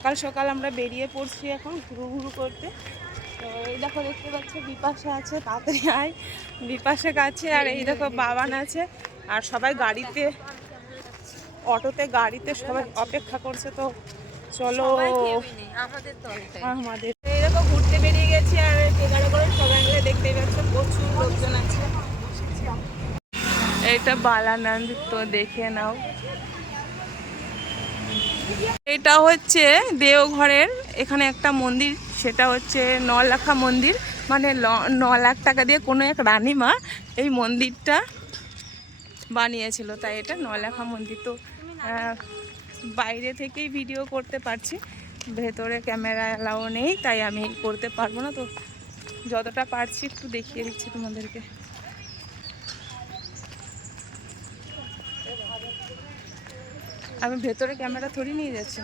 সকাল সকাল আমরা বেরিয়ে পড়ছি এখন ঘুরু ঘুরু করতে। তো এই দেখো দেখতে পাচ্ছ বিপাশা আছে তাড়াতাড়ি আয়। বিপাশা কাছে আর এই দেখো বাবান আছে। আর সবাই গাড়িতে অটোতে গাড়িতে সবাই অপেক্ষা করছে। তো চলো আমাদের তো অনেকটাই আমাদের। এই দেখো ঘুরতে বেরিয়ে গেছি আর এগারো করে সবাই মিলে দেখতে পাচ্ছ প্রচুর লোকজন আছে। এটা বালানন্দ তো দেখে নাও। এটা হচ্ছে দেওঘরের, এখানে একটা মন্দির, সেটা হচ্ছে নলাখা মন্দির মানে ন লাখ টাকা দিয়ে কোনো এক রানীমা এই মন্দিরটা বানিয়েছিল, তাই এটা নলাখা মন্দির। তো বাইরে থেকেই ভিডিও করতে পারছি, ভেতরে ক্যামেরা অ্যালাও নেই, তাই আমি করতে পারব না। তো, যতটা পারছি একটু দেখিয়ে দিচ্ছি তোমাদেরকে। আমি ভেতরে ক্যামেরা থরি নিয়ে যাচ্ছি।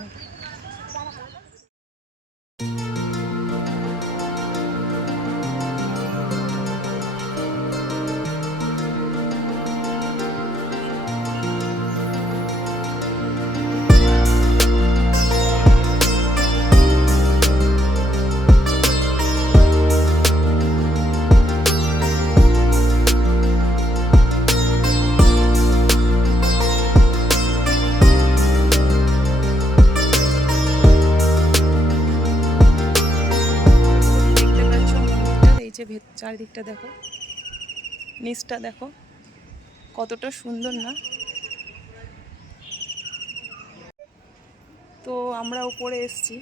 চারিদিকটা দেখো। নিচটা দেখো। কতটা সুন্দর না? তো আমরা উপরে এসছি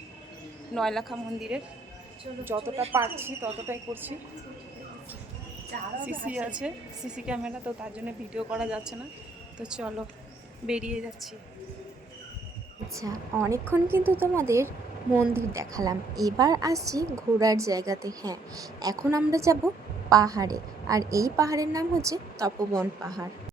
নয়লাখা মন্দিরের। যতটা পারছি ততটাই করছি। সিসি আছে, সিসি ক্যামেরা, তো তার জন্য ভিডিও করা যাচ্ছে না। তো চলো, বেরিয়ে যাচ্ছি। আচ্ছা অনেকক্ষণ কিন্তু তোমাদের মন্দির দেখালাম। এবার আসছি ঘোরার জায়গাতে। হ্যাঁ এখন আমরা যাব পাহাড়ে। আর এই পাহাড়ের নাম হচ্ছে তপবন পাহাড়।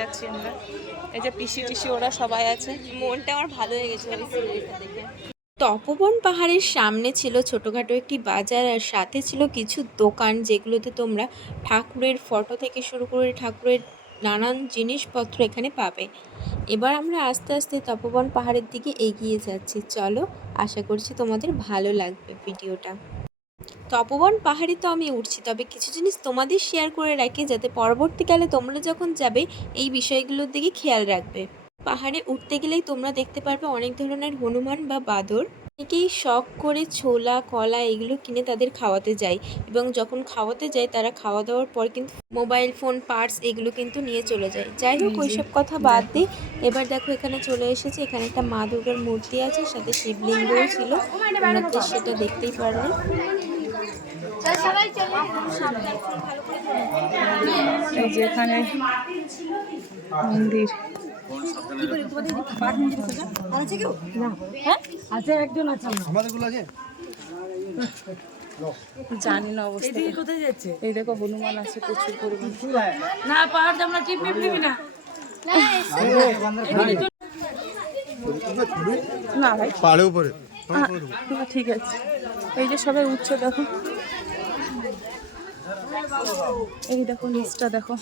যাচ্ছি আমরা। এই যে পিসি টিসি, ওরা সবাই আছে। মনটা আমার ভালো হয়ে গেছে দেখে। তপবন পাহাড়ের সামনে ছিল ছোটোখাটো একটি বাজার, আর সাথে ছিল কিছু দোকান যেগুলোতে তোমরা ঠাকুরের ফটো থেকে শুরু করে ঠাকুরের নানান জিনিসপত্র এখানে পাবে। এবার আমরা আস্তে আস্তে তপবন পাহাড়ের দিকে এগিয়ে যাচ্ছি। চলো, আশা করছি তোমাদের ভালো লাগবে ভিডিওটা। তপবন পাহাড়ে তো আমি উঠছি তবে কিছু জিনিস তোমাদের শেয়ার করে রাখি যাতে পরবর্তীকালে তোমরা যখন যাবে এই বিষয়গুলোর দিকে খেয়াল রাখবে। পাহাড়ে উঠতে গেলেই তোমরা দেখতে পারবে অনেক ধরনের হনুমান বা বাদর। অনেকেই শখ করে ছোলা কলা এগুলো কিনে তাদের খাওয়াতে যায় এবং যখন খাওয়াতে যায় তারা খাওয়া দাওয়ার পর কিন্তু মোবাইল ফোন পার্টস এগুলো কিন্তু নিয়ে চলে যায়। যাই হোক ওইসব কথা বাদ দিই এবার দেখো এখানে চলে এসেছে। এখানে একটা মা দুর্গার মূর্তি আছে সাথে শিবলিঙ্গও ছিল। সেটা দেখতেই পারলে। এই যে এখানে মন্দির। জানি না অবস্থা। এই দেখো হনুমান আছে প্রচুর পরিমাণে। না পাহাড় আমরা টিপ নিবি নিবি না। না ভাই। উপরে। ঠিক আছে। এই যে সবাই উঠছে দেখো। এই দেখো, নিচটা দেখো।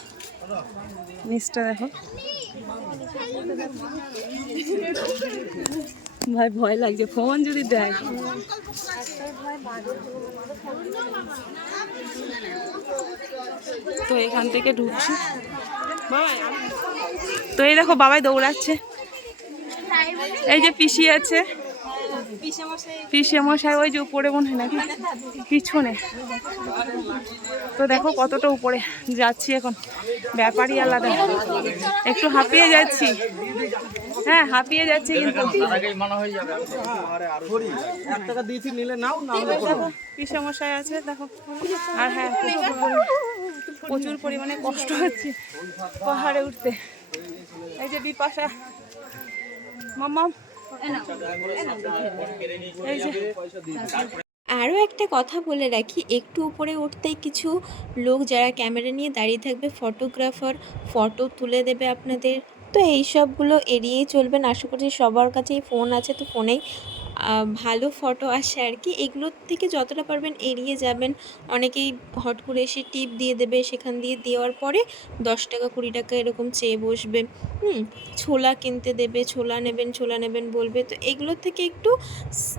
নিচটা দেখো। ভাই, ভয় লাগছে। ফোন যদি দেয়। তো এখান থেকে ঢুকছি। তো এই দেখো, বাবাই দৌড়াচ্ছে। এই যে পিসি আছে। পিসে মশাই ওই যে উপরে মনে হয় নাকি? পিছনে। তো দেখো কতটা উপরে যাচ্ছি এখন। ব্যাপারই আলাদা। একটু হাঁপিয়ে যাচ্ছি। হ্যাঁ হাঁপিয়ে যাচ্ছি কিন্তু। এক টাকা দিয়েছি নিলে নাও না পিসে মশাই আছে, দেখো। আর হ্যাঁ প্রচুর পরিমাণে কষ্ট হচ্ছে পাহাড়ে উঠতে। এই যে বিপাশা। মাম্মা আরও একটা কথা বলে রাখি, একটু উপরে উঠতেই কিছু লোক যারা ক্যামেরা নিয়ে দাঁড়িয়ে থাকবে ফটোগ্রাফার ফটো তুলে দেবে আপনাদের। তো এই সবগুলো এড়িয়েই চলবেন। আশা করছি সবার কাছেই ফোন আছে, তো ফোনেই ভালো ফটো আসে আর কি এগুলোর থেকে যতটা পারবেন এড়িয়ে যাবেন। অনেকেই হট করে এসে টিপ দিয়ে দেবে, সেখান দিয়ে দেওয়ার পরে দশ টাকা, কুড়ি টাকা এরকম চেয়ে বসবে। হুম, ছোলা কিনতে দেবে, ছোলা নেবেন ছোলা নেবেন বলবে। তো এগুলোর থেকে একটু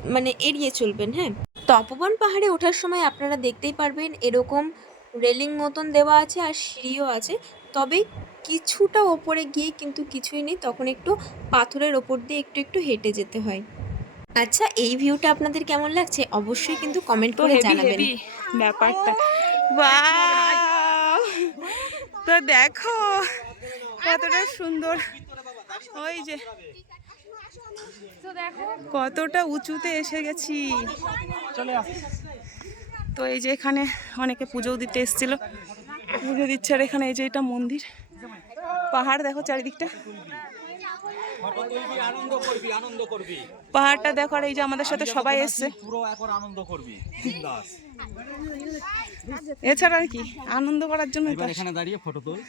মানে এড়িয়ে চলবেন হ্যাঁ। তপবন পাহাড়ে ওঠার সময় আপনারা দেখতেই পারবেন এরকম রেলিং মতন দেওয়া আছে আর সিঁড়িও আছে। তবে কিছুটা ওপরে গিয়ে কিন্তু কিছুই নেই, তখন একটু পাথরের ওপর দিয়ে একটু একটু হেঁটে যেতে হয়। আচ্ছা এই ভিউটা আপনাদের কেমন লাগছে? অবশ্যই কিন্তু কমেন্ট করে জানাবেন। ব্যাপারটা! তো দেখো কতটা সুন্দর। ওই যে কতটা উঁচুতে এসে গেছি। চলে আস তো এই যে এখানে অনেকে পুজোও দিতে এসেছিল। পুজো দিচ্ছে আর এখানে এই যে এটা মন্দির। পাহাড় দেখো চারিদিকটা ফটো তুলবি আনন্দ করবি আনন্দ করবি পাহাড়টা দেখো আর এই যে আমাদের সাথে সবাই এসছে। এছাড়া আর কি আনন্দ করার জন্য এবার এখানে দাঁড়িয়ে ফটো তুল।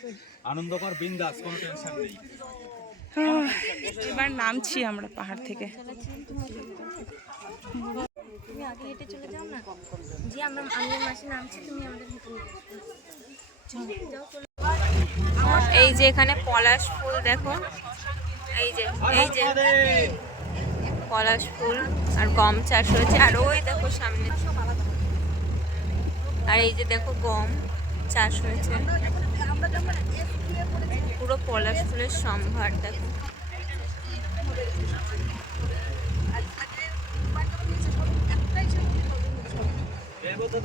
আনন্দ কর বিন্দাস কোনো টেনশন নেই। এবার নামছি আমরা পাহাড় থেকে। তুমি আগে হেঁটে চলে যাও না যে আমরা আমি মাসে নামছি তুমি আমাদের এই যে এখানে পলাশ ফুল দেখো। এই যে এই যে। পলাশ ফুল আর গম চাষ হয়েছে। আর ওই দেখো সামনে। আর এই যে দেখো গম চাষ হয়েছে। পুরো পলাশ ফুলের সম্ভার, দেখো। তো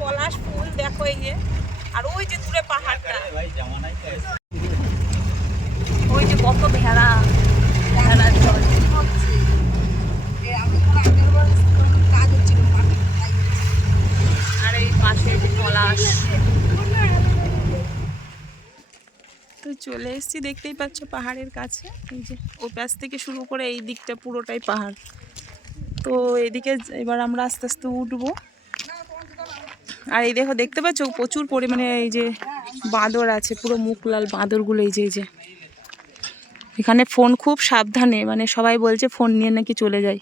পলাশ ফুল, দেখো এই যে। আর ওই যে দূরে পাহাড়টা। ওই যে কত ভেড়া, ভেড়ার জল। আর এই পাশে তো চলে এসেছি, দেখতেই পাচ্ছ পাহাড়ের কাছে। এই যে ও পাশ থেকে শুরু করে এই দিকটা পুরোটাই পাহাড়। তো এদিকে এবার আমরা আস্তে আস্তে উঠবো। আর এই দেখো, দেখতে পাচ্ছ? প্রচুর পরিমাণে এই যে বাঁদর আছে, পুরো মুখ লাল বাঁদরগুলো এই যে এই যে। এখানে ফোন খুব সাবধানে মানে সবাই বলছে ফোন নিয়ে নাকি চলে যায়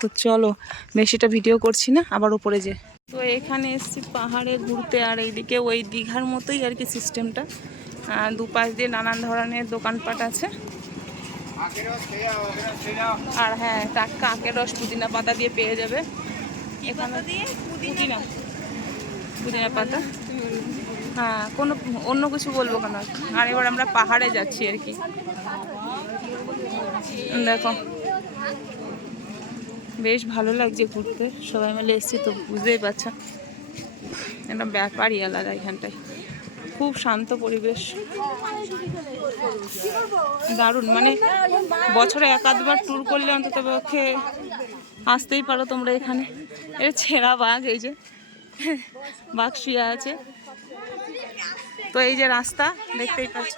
তো চলো বেশিটা ভিডিও করছি না, আবার উপরে যে। তো এখানে এসছি পাহাড়ে ঘুরতে, আর এইদিকে ওই দীঘার মতোই আর কি সিস্টেমটা। দুপাশ দিয়ে নানান ধরনের দোকানপাট আছে। আর হ্যাঁ টাটকা আখের রস পুদিনা পাতা দিয়ে পেয়ে যাবে। এখানে পুদিনা পুদিনা। পাতা। হ্যাঁ কোনো অন্য কিছু বলব কেন? আর এবার আমরা পাহাড়ে যাচ্ছি আর কি। দেখো। বেশ ভালো লাগছে ঘুরতে। সবাই মিলে এসছি তো বুঝতেই পারছ। একটা ব্যাপারই আলাদা এখানটায়। খুব শান্ত পরিবেশ। দারুণ। মানে বছরে এক আধবার ট্যুর করলে অন্তত পক্ষে আসতেই পারো তোমরা এখানে। এর ছেঁড়া বাঘ এই যে বাঘ শুয়ে আছে। তো এই যে রাস্তা দেখতেই পাচ্ছ।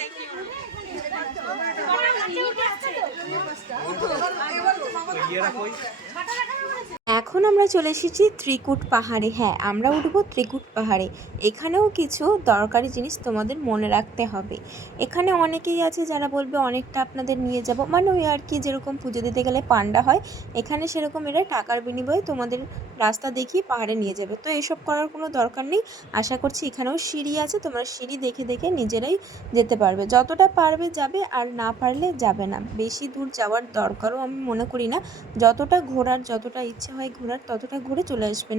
এখন আমরা চলে এসেছি ত্রিকুট পাহাড়ে। হ্যাঁ আমরা উঠবো ত্রিকুট পাহাড়ে। এখানেও কিছু দরকারি জিনিস তোমাদের মনে রাখতে হবে। এখানে অনেকেই আছে যারা বলবে, অনেকটা আপনাদের নিয়ে যাব। মানে ওই আর কি, যেরকম পুজো দিতে গেলে পান্ডা হয়, এখানে সেরকম এরা টাকার বিনিময়ে তোমাদের রাস্তা দেখিয়ে পাহাড়ে নিয়ে যাবে। তো এসব করার কোনো দরকার নেই। আশা করছি এখানেও সিঁড়ি আছে, তোমরা সিঁড়ি দেখে দেখে নিজেরাই যেতে পারবে। যতটা পারবে যাবে, আর না পারলে যাবে না। বেশি দূর যাওয়ার দরকারও আমি মনে করি না। যতটা ঘোরার, যতটা ইচ্ছে হয় ঘোরার ততটা ঘুরে চলে আসবেন।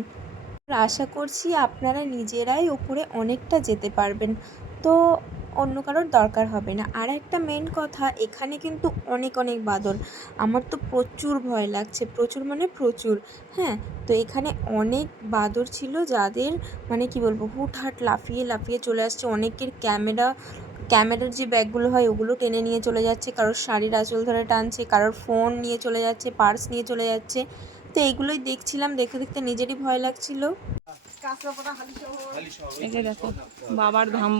আশা করছি আপনারা নিজেরাই ওপরে অনেকটা যেতে পারবেন। তো অন্য কারোর দরকার হবে না। আর একটা মেন কথা, এখানে কিন্তু অনেক অনেক বাদর আমার তো প্রচুর ভয় লাগছে। প্রচুর মানে প্রচুর হ্যাঁ? তো এখানে অনেক বাদর ছিল যাদের মানে কি বলব, হুটহাট লাফিয়ে লাফিয়ে চলে আসছে। অনেকের ক্যামেরা, ক্যামেরার যে ব্যাগগুলো হয়, ওগুলো টেনে নিয়ে চলে যাচ্ছে। কারোর শাড়ির আঁচল ধরে টানছে, কারোর ফোন নিয়ে চলে যাচ্ছে পার্স নিয়ে চলে যাচ্ছে। তো এইগুলোই দেখছিলাম দেখতে দেখতে নিজেরই ভয় লাগছিল। দেখো বাবার ধাম।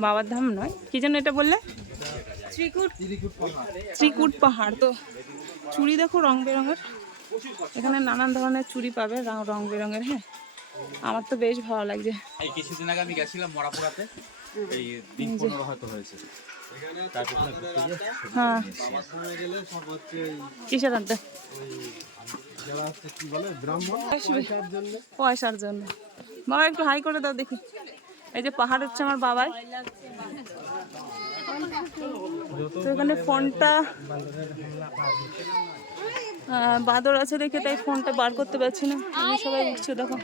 বাবার ধাম নয় কি যেন এটা বললে? ত্রিকুট। পাহাড় তো চুড়ি দেখো রং বেরঙের। এখানে নানান ধরনের চুড়ি পাবে রং- রং বেরঙের হ্যাঁ। আমার তো বেশ ভালো লাগছে। এই কিছুদিন আগে আমি গেছিলাম মরাপুরাতে এই দিন পনেরো হয়তো হয়েছে। হ্যাঁ। কিসের আনতে পয়সার জন্য। বাবা একটু হাই করে দাও দেখি। এই যে পাহাড় হচ্ছে আমার বাবাই তো এখানে ফোনটা বাঁদর আছে দেখে তাই ফোনটা বার করতে পারছি না। আমি সবাই উঠছে দেখো।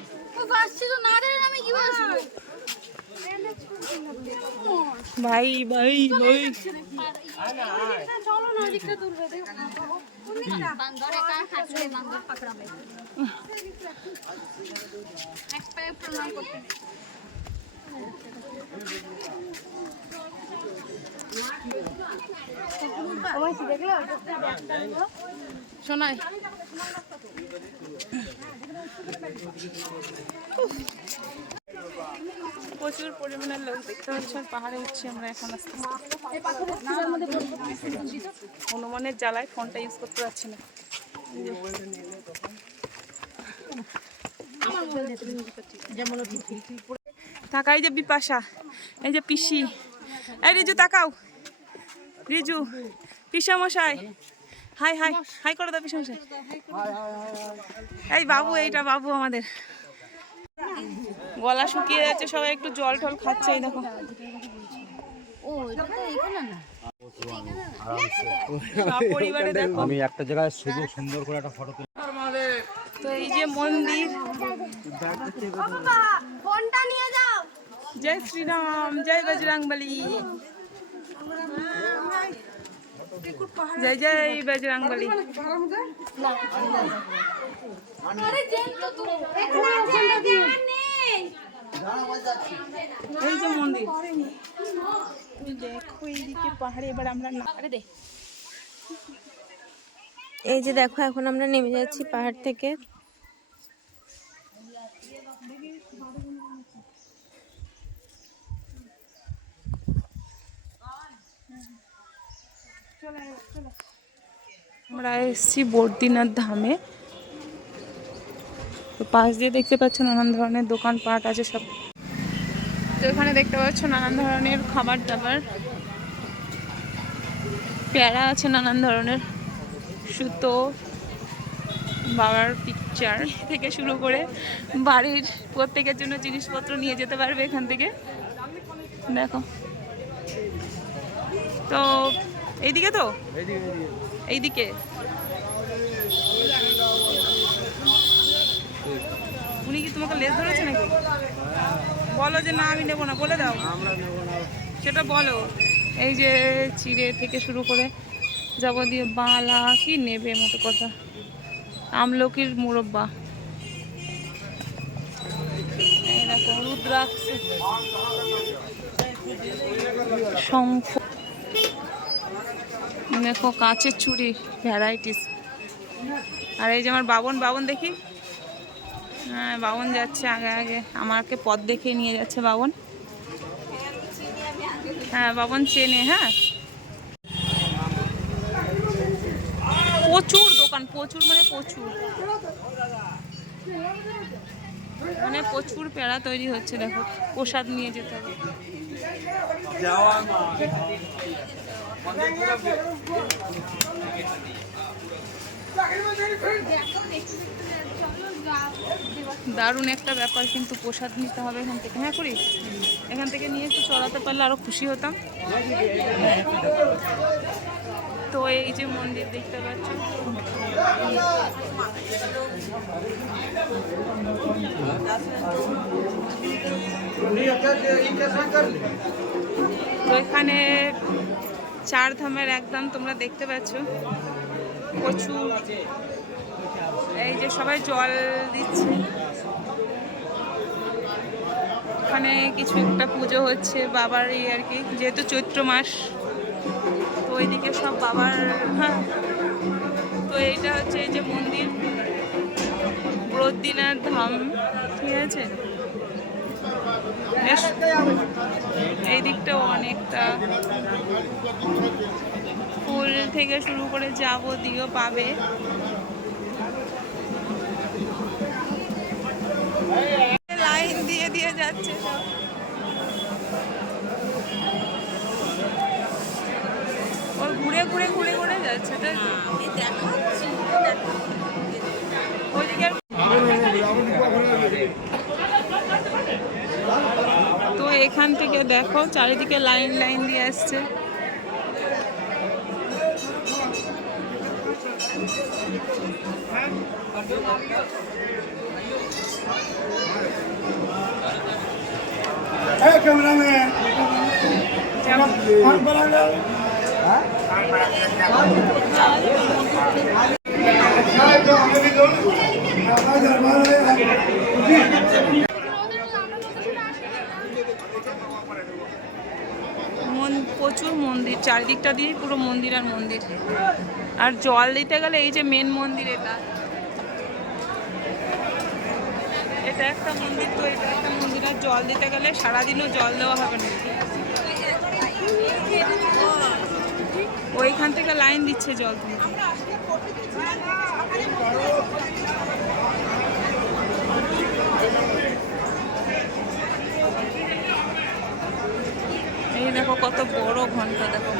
ভাই ভাই ভাই। বান্দরে প্রচুর পরিমাণে লোক দেখতে পাচ্ছেন পাহাড়ে উঠছি আমরা এখন আস্তে হনুমানের জ্বালায় ফোনটা ইউজ করতে পারছি না। তাকাই যে বিপাশা, এই যে পিসি। এই রিজু, তাকাও। রিজু পিসা মশাই হাই হাই হাই করে দাও পিসা মশাই এই বাবু, এইটা বাবু আমাদের। গলা শুকিয়ে যাচ্ছে সবাই একটু জল টল খাচ্ছে এই দেখো। পরিবারে দেখো। আমি একটা জায়গায় শুধু সুন্দর করে একটা ফটো তো এই যে মন্দির। ফোনটা নিয়ে যাও। জয় শ্রীরাম জয় বজরংবলী। জয় জয় বজরংবলী। আরে জেন তো তুমি। এখানে আছে নেই এই যে মন্দির। দেখো এইদিকে পাহাড়ে এবার আমরা না দে এই যে দেখো এখন আমরা নেমে যাচ্ছি পাহাড় থেকে। আমরা এসেছি বর্দিনাথ ধামে। তো পাশ দিয়ে দেখতে পাচ্ছ নানান ধরনের দোকানপাট আছে সব তো এখানে দেখতে পাচ্ছ নানান ধরনের খাবার দাবার। প্যারা আছে নানান ধরনের। সুতো, বাবার পিকচার থেকে শুরু করে বাড়ির প্রত্যেকের জন্য জিনিসপত্র নিয়ে যেতে পারবে এখান থেকে। দেখো। তো এইদিকে তো? এইদিকে। উনি কি তোমাকে লেজ ধরেছে নাকি? বলো যে না আমি নেব না বলে দাও। সেটা বলো। এই যে চিড়ে থেকে শুরু করে যাবতীয় বালা কি নেবে মতো কথা? আমলকির মুরব্বা। রুদ্রাক্ষ শঙ্খ। দেখো কাঁচের চুড়ি ভ্যারাইটিস। আর এই যে আমার বাবন বাবন দেখি? হ্যাঁ বাবন যাচ্ছে আগে আগে। আমাকে পথ দেখে নিয়ে যাচ্ছে বাবন হ্যাঁ বাবন চেনে হ্যাঁ। প্রচুর দোকান, প্রচুর মানে প্রচুর। মানে প্রচুর পেড়া তৈরি হচ্ছে, দেখো। প্রসাদ নিয়ে যেতে হবে। দারুণ একটা ব্যাপার, কিন্তু প্রসাদ নিতে হবে এখান থেকে। হ্যাঁ করি এখান থেকে নিয়ে একটু চড়াতে পারলে আরও খুশি হতাম। তো এই যে মন্দির দেখতে পাচ্ছ। তো এখানে চার ধামের একদম তোমরা দেখতে পাচ্ছ। প্রচুর এই যে সবাই জল দিচ্ছে। ওখানে কিছু একটা পুজো হচ্ছে, বাবার এই আর কি, যেহেতু চৈত্র মাস, তো ওইদিকে সব বাবার হ্যাঁ তো এইটা হচ্ছে এই যে মন্দির, বদ্রীনাথ ধাম, ঠিক আছে? বেশ, এই দিকটাও অনেকটা ফুল থেকে শুরু করে যাবতীয় পাবে। লাইন দিয়ে দিয়ে যাচ্ছে সব ঘুরে ঘুরে ঘুরে ঘুরে যাচ্ছে তো? এখান থেকে দেখো চারিদিকে লাইন লাইন দিয়ে আসছে Hey, cameraman. মন- প্রচুর মন্দির চারিদিকটা দিয়ে পুরো মন্দির আর মন্দির। আর জল দিতে গেলে এই যে মেন মন্দির এটা। এটা একটা মন্দির, তো এটা একটা মন্দির জল দিতে গেলে সারাদিনও জল দেওয়া হবে না। ওইখান থেকে লাইন দিচ্ছে জল এই দেখো কত বড় ঘণ্টা, দেখো।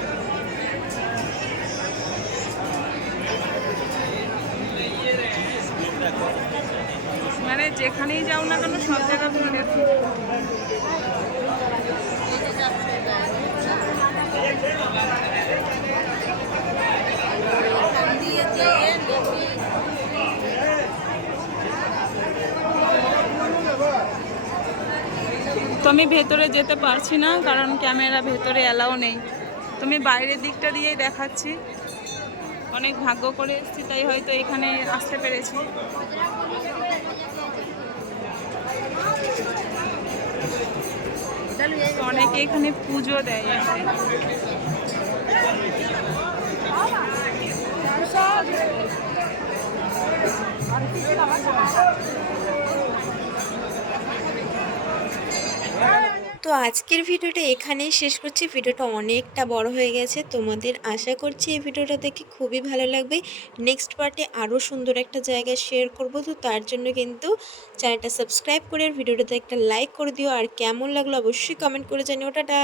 মানে যেখানেই যাও না কেন, সব জায়গা ভিড় আছে। তো আমি ভেতরে যেতে পারছি না, কারণ ক্যামেরা ভেতরে অ্যালাও নেই। তুমি বাইরের দিকটা দিয়েই দেখাচ্ছি। অনেক ভাগ্য করে এসেছি, তাই হয়তো এখানে আসতে পেরেছি। অনেকে এখানে পুজো দেয় এসে। তো আজকের ভিডিওটা এখানেই শেষ করছি। ভিডিওটা অনেকটা বড় হয়ে গেছে। তোমাদের আশা করছি এই ভিডিওটা দেখে খুবই ভালো লাগবে। নেক্সট পার্টে আরও সুন্দর একটা জায়গা শেয়ার করব। তো তার জন্য কিন্তু চ্যানেলটা সাবস্ক্রাইব করে ভিডিওটাতে একটা লাইক করে দিও। আর কেমন লাগল অবশ্যই কমেন্ট করে জানিও। টাটা!